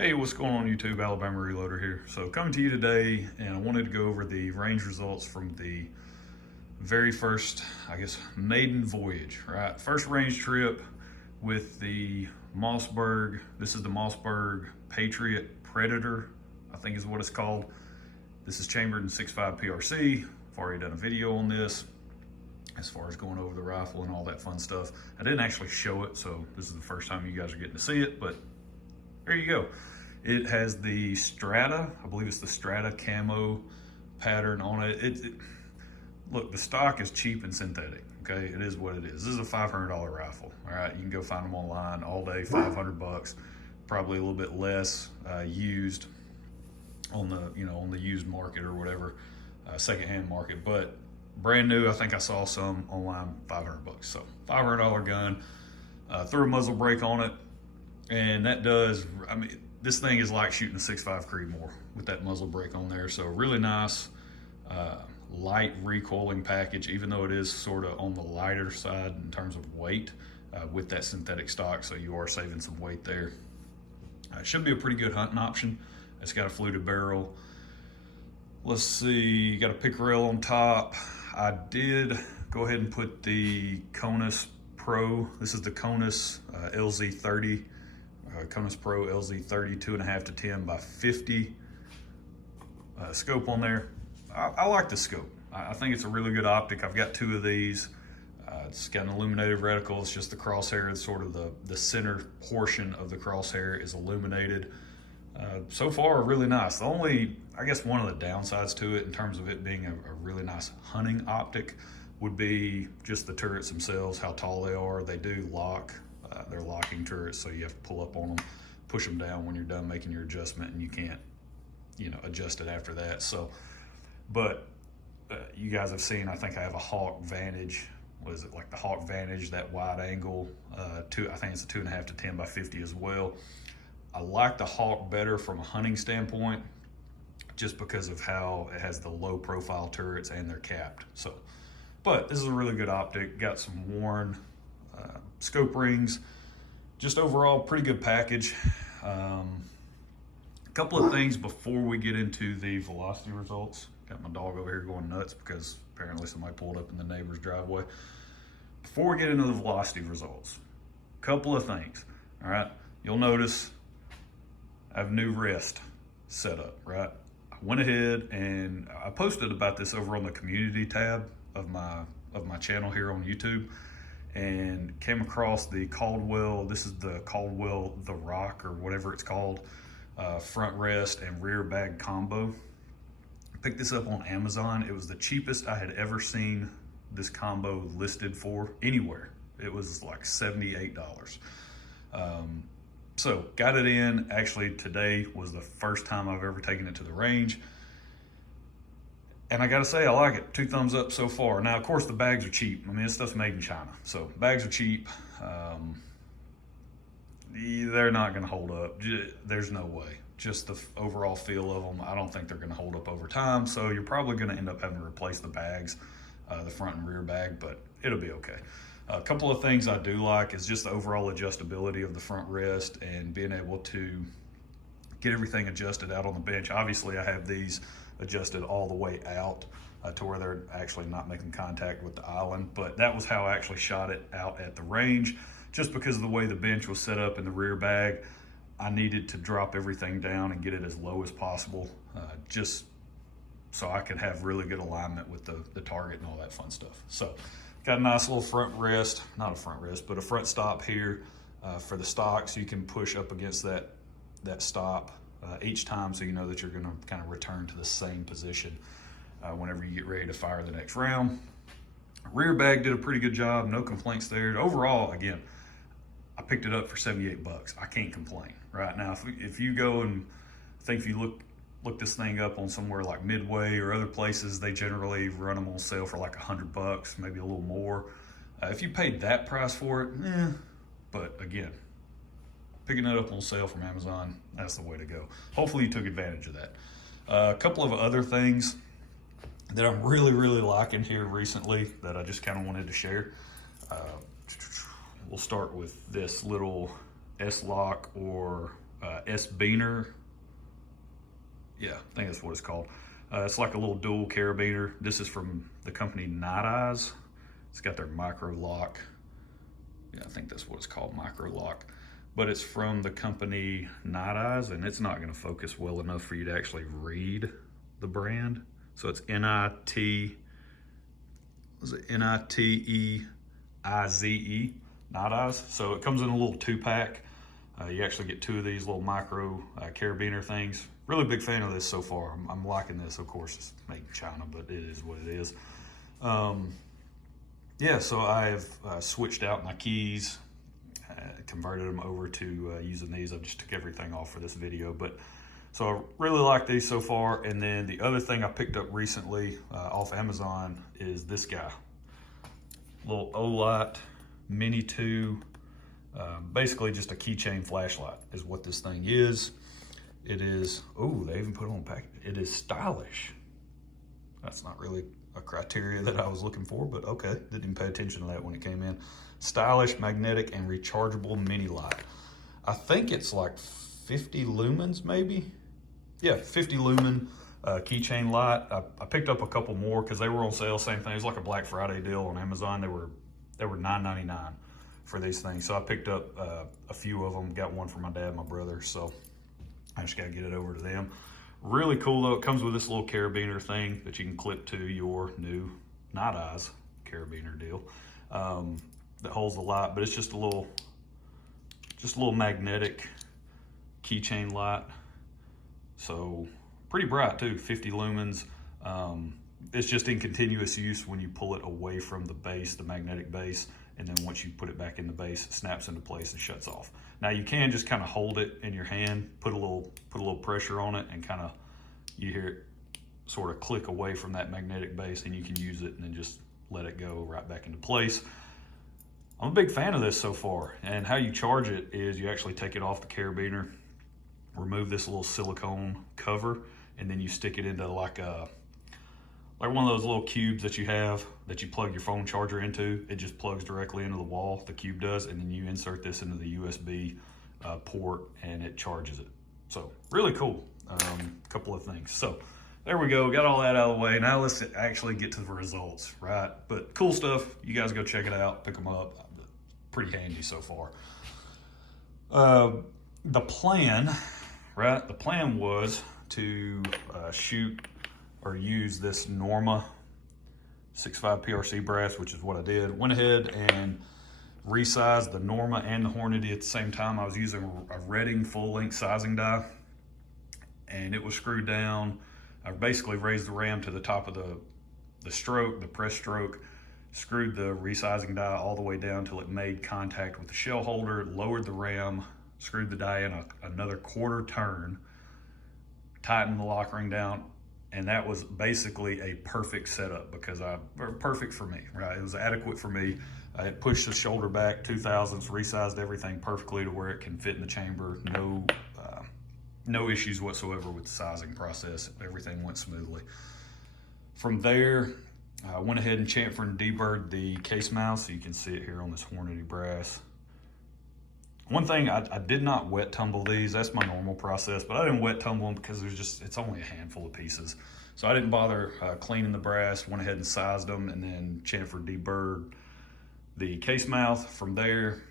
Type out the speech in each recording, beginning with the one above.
Hey, what's going on YouTube? Alabama Reloader here. So coming to you today, and I wanted to go over the range results from the very first, maiden voyage, right? First range trip with the Mossberg. This is the Mossberg Patriot Predator, I think is what it's called. This is chambered in 6.5 PRC. I've already done a video on this as far as going over the rifle and all that fun stuff. I didn't actually show it, so this is the first time you guys are getting to see it, but there you go. It has the Strata, I believe it's the Strata camo pattern on it. Look, the stock is cheap and synthetic, okay? It is what it is. This is a $500 rifle, all right? You can go find them online all day, 500 bucks, probably a little bit less used on the used market or whatever, secondhand market, but brand new, I think I saw some online, 500 bucks. So $500 gun, threw a muzzle brake on it, and that does, this thing is like shooting a 6.5 Creedmoor with that muzzle brake on there. So really nice, light recoiling package, even though it is sort of on the lighter side in terms of weight with that synthetic stock. So you are saving some weight there. It should be a pretty good hunting option. It's got a fluted barrel. Let's see, got a pick rail on top. I did go ahead and put the Conus Pro. This is the Conus LZ30. Conus Pro LZ30 2.5 to 10 by 50 scope on there. I like the scope. I think it's a really good optic. I've got two of these. It's got an illuminated reticle. It's just the crosshair. It's sort of the center portion of the crosshair is illuminated. So far, really nice. The only, I guess one of the downsides to it in terms of it being a really nice hunting optic would be just the turrets themselves, how tall they are. They do lock. They're locking turrets, so you have to pull up on them, push them down when you're done making your adjustment, and you can't, adjust it after that. So, but you guys have seen, I think I have a Hawk Vantage. What is it, like the Hawk Vantage, that wide angle, I think it's a 2.5 to 10 by 50 as well. I like the Hawk better from a hunting standpoint, just because of how it has the low profile turrets and they're capped. So, but this is a really good optic. Got some worn scope rings. Just overall, pretty good package. A couple of things before we get into the velocity results. Got my dog over here going nuts because apparently somebody pulled up in the neighbor's driveway. Before we get into the velocity results, a couple of things, all right? You'll notice I have new wrist set up, right? I went ahead and I posted about this over on the community tab of my channel here on YouTube, and came across the Caldwell. This is the Caldwell The Rock, or whatever it's called, front rest and rear bag combo. Picked this up on Amazon. It was the cheapest I had ever seen this combo listed for anywhere. It was like $78. So got it in. Actually, today was the first time I've ever taken it to the range. And I gotta say, I like it. 2 thumbs up so far. Now, of course, the bags are cheap. This stuff's made in China. So bags are cheap. They're not gonna hold up. There's no way. Just the overall feel of them, I don't think they're gonna hold up over time. So you're probably gonna end up having to replace the bags, the front and rear bag, but it'll be okay. A couple of things I do like is just the overall adjustability of the front rest and being able to get everything adjusted out on the bench. Obviously, I have these adjusted all the way out to where they're actually not making contact with the island, but that was how I actually shot it out at the range. Just because of the way the bench was set up in the rear bag, I needed to drop everything down and get it as low as possible, just so I could have really good alignment with the target and all that fun stuff. So got a nice little front rest, not a front rest, but a front stop here for the stock, so you can push up against that stop each time, so you know that you're gonna kind of return to the same position whenever you get ready to fire the next round. Rear bag did a pretty good job, no complaints there. Overall, again, I picked it up for 78 bucks. I can't complain right now. If you go and if you look this thing up on somewhere like Midway or other places, they generally run them on sale for like 100 bucks, maybe a little more. If you paid that price for it, but again, picking it up on sale from Amazon, that's the way to go. Hopefully you took advantage of that. A couple of other things that I'm really, really liking here recently that I just kind of wanted to share. We'll start with this little S-Lock or S. Beaner. Yeah, I think that's what it's called. It's like a little dual carabiner. This is from the company Night Eyes. It's got their micro lock. Yeah, I think that's what it's called, micro lock. But it's from the company Night Eyes, and it's not going to focus well enough for you to actually read the brand. So it's N-I-T-E-I-Z-E, Night Eyes. So it comes in a little 2-pack. You actually get 2 of these little micro carabiner things. Really big fan of this so far. I'm liking this. Of course, it's made in China, but it is what it is. Yeah, so I've switched out my keys, converted them over to using these. I just took everything off for this video, but so I really like these so far. And then the other thing I picked up recently off Amazon is this guy, little Olight Mini 2. Basically just a keychain flashlight is what this thing is. It is, oh, they even put it on package. It is stylish. That's not really a criteria that I was looking for, but okay. Didn't even pay attention to that when it came in. Stylish, magnetic, and rechargeable mini light. I think it's like 50 lumens maybe. Yeah, 50 lumen keychain light. I picked up a couple more because they were on sale, same thing. It was like a Black Friday deal on Amazon. They were $9.99 for these things. So I picked up a few of them, got one for my dad and my brother. So I just got to get it over to them. Really cool though. It comes with this little carabiner thing that you can clip to your new Night Eyes carabiner deal that holds the light, but it's just a little magnetic keychain light. So pretty bright too, 50 lumens. It's just in continuous use when you pull it away from the base, the magnetic base, and then once you put it back in the base, it snaps into place and shuts off. Now you can just kind of hold it in your hand, put a little pressure on it, and kind of you hear it sort of click away from that magnetic base, and you can use it and then just let it go right back into place. I'm a big fan of this so far, and how you charge it is you actually take it off the carabiner, remove this little silicone cover, and then you stick it into like one of those little cubes that you have that you plug your phone charger into. It just plugs directly into the wall, the cube does, and then you insert this into the USB port and it charges it. So really cool. Couple of things. So there we go, got all that out of the way. Now let's actually get to the results, right? But cool stuff. You guys go check it out, pick them up. Pretty handy so far. The plan, right? The plan was to shoot or use this Norma 6.5 PRC brass, which is what I did. Went ahead and resized the Norma and the Hornady at the same time. I was using a Redding full-length sizing die, and it was screwed down. I basically raised the ram to the top of the stroke, the press stroke, screwed the resizing die all the way down till it made contact with the shell holder, lowered the ram, screwed the die in another quarter turn, tightened the lock ring down, and that was basically a perfect setup perfect for me, right? It was adequate for me. I had pushed the shoulder back 2/1000ths, resized everything perfectly to where it can fit in the chamber. No issues whatsoever with the sizing process. Everything went smoothly. From there, I went ahead and chamfered and deburred the case mount, so you can see it here on this Hornady brass. One thing, I did not wet tumble these. That's my normal process, but I didn't wet tumble them because it's only a handful of pieces. So I didn't bother cleaning the brass, went ahead and sized them, and then chamfered, deburred the case mouth. From there,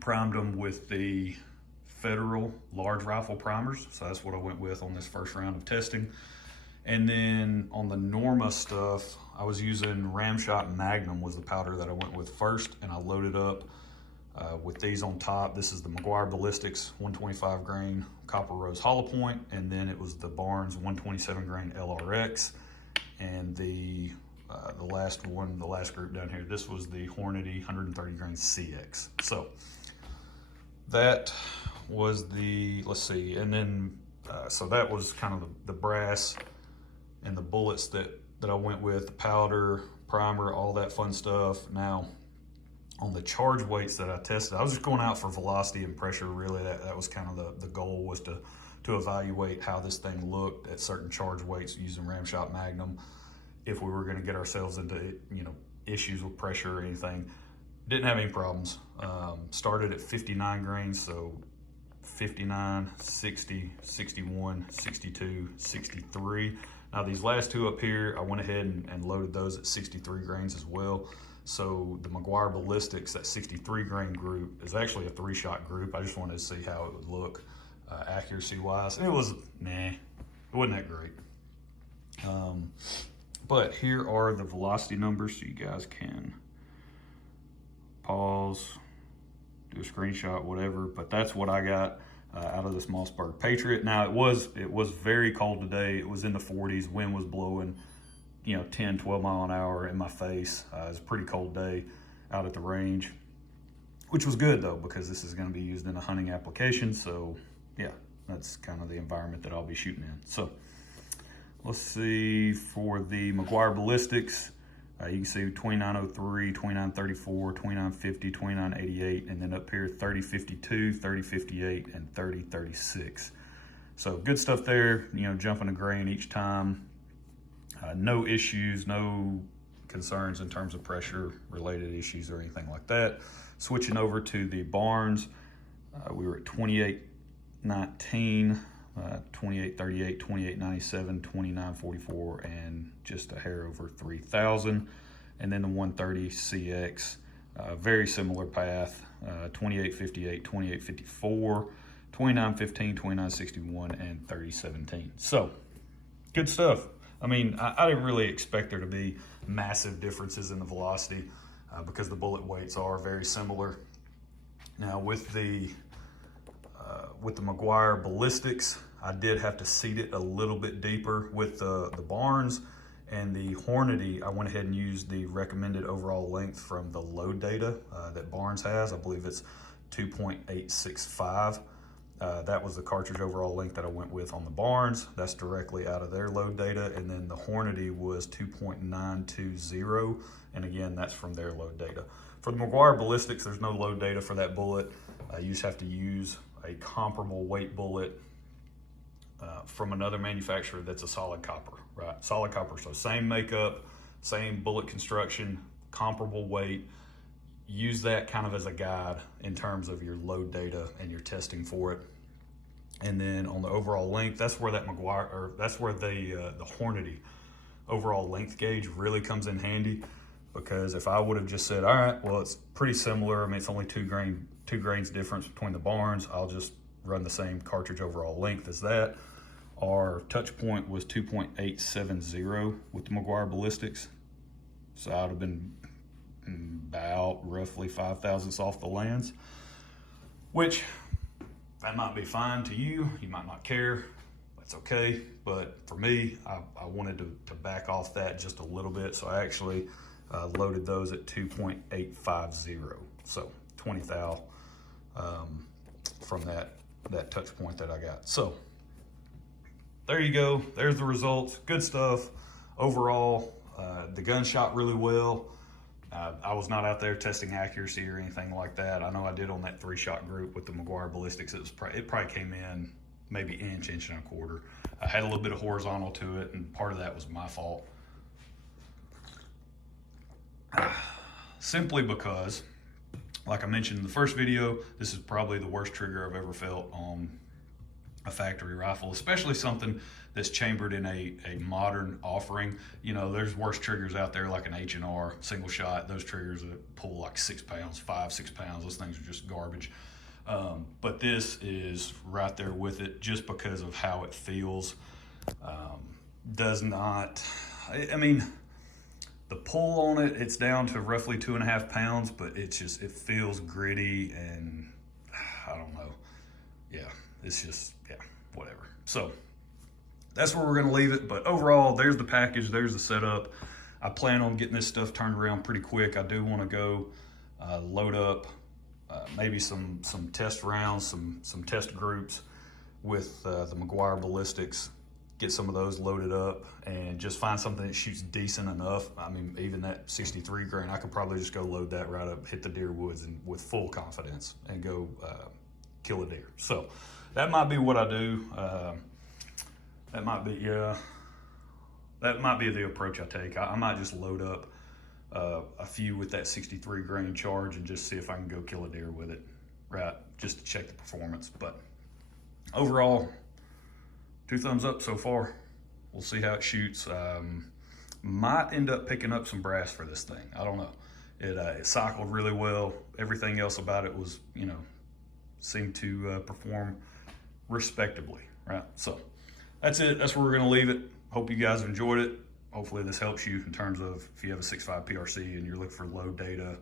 primed them with the Federal large rifle primers. So that's what I went with on this first round of testing. And then on the Norma stuff, I was using Ramshot Magnum was the powder that I went with first, and I loaded up with these on top. This is the McGuire Ballistics 125 grain Copper Rose Hollow Point, and then it was the Barnes 127 grain LRX, and the last one, the last group down here, this was the Hornady 130 grain CX. So that was the, let's see, and then so that was kind of the brass and the bullets that I went with, the powder, primer, all that fun stuff. Now, on the charge weights that I tested, I was just going out for velocity and pressure, really. That was kind of the goal, was to evaluate how this thing looked at certain charge weights using Ramshot Magnum, if we were gonna get ourselves into, issues with pressure or anything. Didn't have any problems. Started at 59 grains, so 59, 60, 61, 62, 63. Now these last two up here, I went ahead and loaded those at 63 grains as well. So the Meguiar Ballistics, that 63 grain group, is actually a 3-shot group. I just wanted to see how it would look accuracy wise. It was, it wasn't that great. But here are the velocity numbers so you guys can pause, do a screenshot, whatever. But that's what I got out of this Mossberg Patriot. Now it was very cold today. It was in the 40s, wind was blowing, 10, 12 mile an hour in my face. It was a pretty cold day out at the range, which was good though, because this is going to be used in a hunting application. So yeah, that's kind of the environment that I'll be shooting in. So let's see, for the Meguiar Ballistics, you can see 2903, 2934, 2950, 2988, and then up here 3052, 3058, and 3036. So good stuff there, jumping a grain each time. No issues, no concerns in terms of pressure related issues or anything like that. Switching over to the Barnes, we were at 2819, 2838, 2897, 2944, and just a hair over 3000. And then the 130 CX, very similar path, 2858, 2854, 2915, 2961, and 3017. So good stuff. I mean, I didn't really expect there to be massive differences in the velocity because the bullet weights are very similar. Now with the Meguiar Ballistics, I did have to seat it a little bit deeper. With the Barnes and the Hornady, I went ahead and used the recommended overall length from the load data that Barnes has. I believe it's 2.865. That was the cartridge overall length that I went with on the Barnes. That's directly out of their load data. And then the Hornady was 2.920. And again, that's from their load data. For the Meguiar Ballistics, there's no load data for that bullet. You just have to use a comparable weight bullet from another manufacturer that's a solid copper, right? Solid copper, so same makeup, same bullet construction, comparable weight. Use that kind of as a guide in terms of your load data and your testing for it. And then on the overall length, that's where that Meguiar, or that's where the Hornady overall length gauge really comes in handy. Because if I would have just said, all right, well, it's pretty similar. I mean, it's only two grains difference between the Barnes. I'll just run the same cartridge overall length as that. Our touch point was 2.870 with the Meguiar Ballistics. So I'd have been about roughly 5 thousandths off the lands, which that might be fine to you. You might not care. That's okay. But for me, I wanted to back off that just a little bit. So I actually loaded those at 2.850. So 20 thou from that touch point that I got. So there you go. There's the results. Good stuff. Overall, the gun shot really well. I was not out there testing accuracy or anything like that. I know I did on that 3-shot group with the Meguiar Ballistics. It probably came in maybe inch and a quarter. I had a little bit of horizontal to it, and part of that was my fault. Simply because, like I mentioned in the first video, this is probably the worst trigger I've ever felt on a factory rifle, especially something that's chambered in a modern offering. There's worse triggers out there like an H&R single shot. Those triggers that pull like 6 pounds, 5-6 pounds. Those things are just garbage. But this is right there with it just because of how it feels. Does not, I mean, the pull on it, it's down to roughly 2.5 pounds, but it feels gritty and I don't know. Yeah, it's just, yeah, whatever. So that's where we're gonna leave it. But overall, there's the package, there's the setup. I plan on getting this stuff turned around pretty quick. I do wanna go load up maybe some test rounds, some test groups with the Meguiar Ballistics, get some of those loaded up and just find something that shoots decent enough. I mean, even that 63 grain, I could probably just go load that right up, hit the deer woods and with full confidence and go kill a deer. So that might be what I do. That might be, yeah, that might be the approach I take. I might just load up a few with that 63 grain charge and just see if I can go kill a deer with it, right? Just to check the performance. But overall, 2 thumbs up so far. We'll see how it shoots. Might end up picking up some brass for this thing. I don't know. It cycled really well. Everything else about it was, you know, seemed to perform respectably, right? So that's it. That's where we're gonna leave it. Hope you guys enjoyed it. Hopefully this helps you in terms of if you have a 6.5 PRC and you're looking for low data,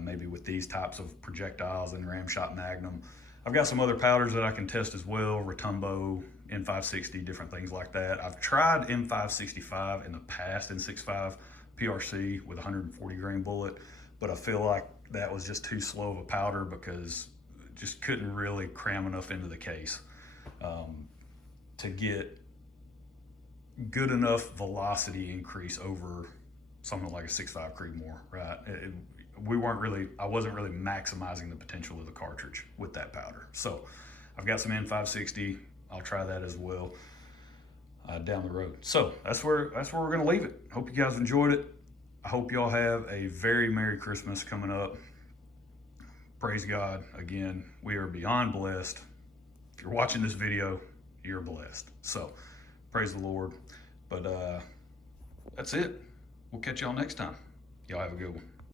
maybe with these types of projectiles and Ramshot Magnum. I've got some other powders that I can test as well, Rotumbo, N560, different things like that. I've tried M565 in the past in 6.5 PRC with 140 grain bullet, but I feel like that was just too slow of a powder because just couldn't really cram enough into the case to get good enough velocity increase over something like a 6.5 Creedmoor, right? I wasn't really maximizing the potential of the cartridge with that powder. So I've got some N560. I'll try that as well down the road. So that's where we're gonna leave it. Hope you guys enjoyed it. I hope y'all have a very Merry Christmas coming up. Praise God. Again, we are beyond blessed. If you're watching this video, you're blessed. So praise the Lord. But that's it. We'll catch y'all next time. Y'all have a good one.